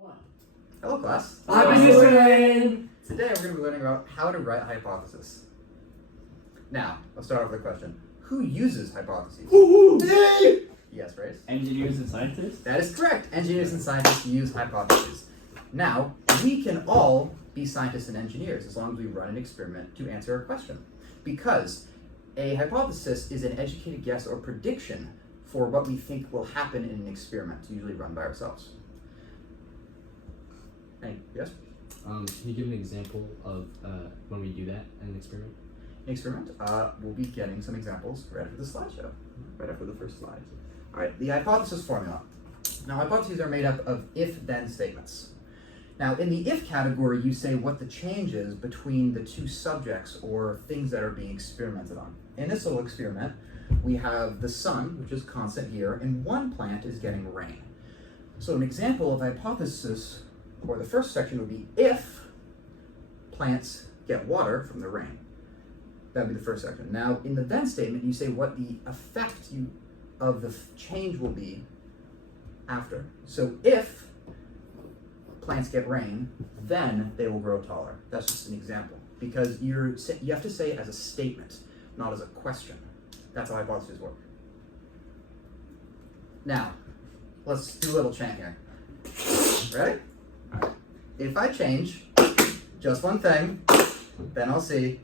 One. Hello, class. Hi, Mr. Lane. Today we're going to be learning about how to write a hypothesis. Now, let's start off with a question. Who uses hypotheses? Yes, Race? Engineers and scientists? That is correct. Engineers and scientists use hypotheses. Now, we can all be scientists and engineers as long as we run an experiment to answer a question. Because a hypothesis is an educated guess or prediction for what we think will happen in an experiment, usually run by ourselves. Yes? Can you give an example of when we do that in an experiment? An experiment? We'll be getting some examples right after the slideshow, right after the first slide. All right, the hypothesis formula. Now, hypotheses are made up of if-then statements. Now, in the if category, you say what the change is between the two subjects or things that are being experimented on. In this little experiment, we have the sun, which is constant here, and one plant is getting rain. So an example of hypothesis, or the first section would be if plants get water from the rain. That would be the first section. Now, in the then statement, you say what the effect of the change will be after. So if plants get rain, then they will grow taller. That's just an example. Because you have to say it as a statement, not as a question. That's how hypotheses work. Now, let's do a little chant here. Ready? All right. If I change just one thing, then I'll see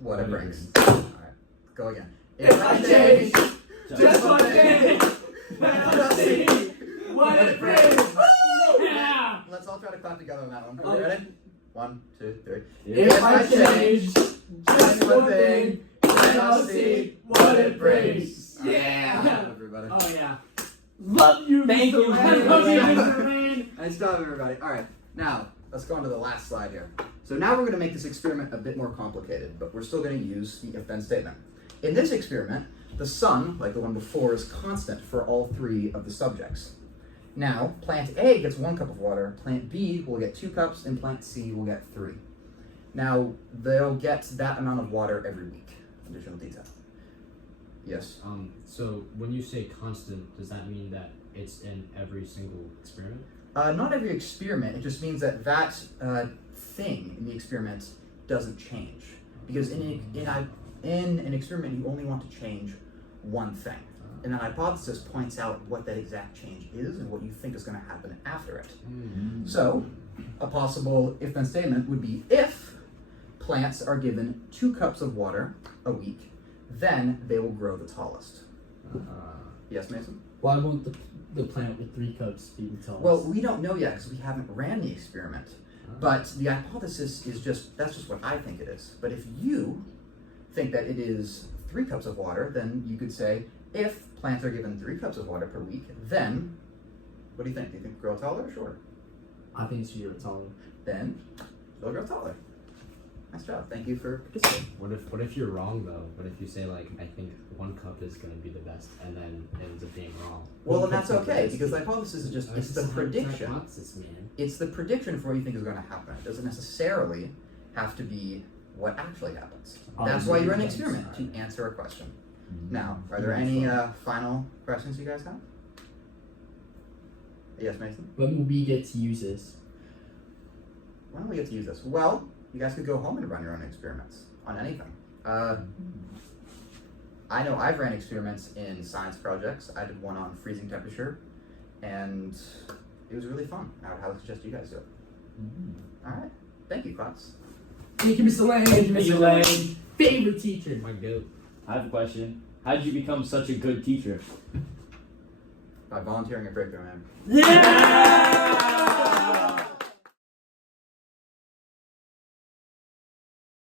what it brings. All right, go again. If I change just one thing, then I'll see what it brings. Yeah! Let's all try to clap together on that one. Are you ready? 1, 2, 3. If I change just one thing, then I'll see what it brings. All right. Yeah! Good job, everybody. Oh yeah. Love you, Thank you. I love you, Mr. Rain. Nice job, everybody. All right, now let's go on to the last slide here. So now we're going to make this experiment a bit more complicated, but we're still going to use the if-then statement. In this experiment, the sun, like the one before, is constant for all three of the subjects. Now, plant A gets 1 cup of water, plant B will get 2 cups, and plant C will get 3. Now, they'll get that amount of water every week. Additional detail. Yes? So when you say constant, does that mean that it's in every single experiment? Not every experiment. It just means that that thing in the experiment doesn't change. Because in an experiment, you only want to change one thing. And the hypothesis points out what that exact change is and what you think is going to happen after it. Mm-hmm. So, a possible if-then statement would be if plants are given 2 cups of water a week, then they will grow the tallest. Yes, Mason? Why won't the plant with 3 cups be the tallest? Well, we don't know yet because we haven't ran the experiment. But the hypothesis is that's just what I think it is. But if you think that it is 3 cups of water, then you could say, if plants are given 3 cups of water per week, then, what do you think? Do you think grow taller or shorter? I think it should be taller. Then, they'll grow taller. Nice job. Thank you for participating. What if you're wrong though? What if you say like I think 1 cup is gonna be the best and then it ends up being wrong? Well, and that's okay, because the hypothesis is just, it's the prediction. Hypothesis, man. It's the prediction for what you think is going to happen. It doesn't necessarily have to be what actually happens. That's why you run an experiment, to answer a question. Now, are there any final questions you guys have? Yes, Mason? When will we get to use this? When do we get to use this? Well, you guys could go home and run your own experiments on anything. I know I've ran experiments in science projects. I did one on freezing temperature, and it was really fun. I would highly suggest you guys do it. All right. Thank you, class. Thank you, Mr. Lane. Thank you, Mr. Lane. Favorite teacher. My goat. I have a question. How did you become such a good teacher? By volunteering at Breakthrough, man. Yeah!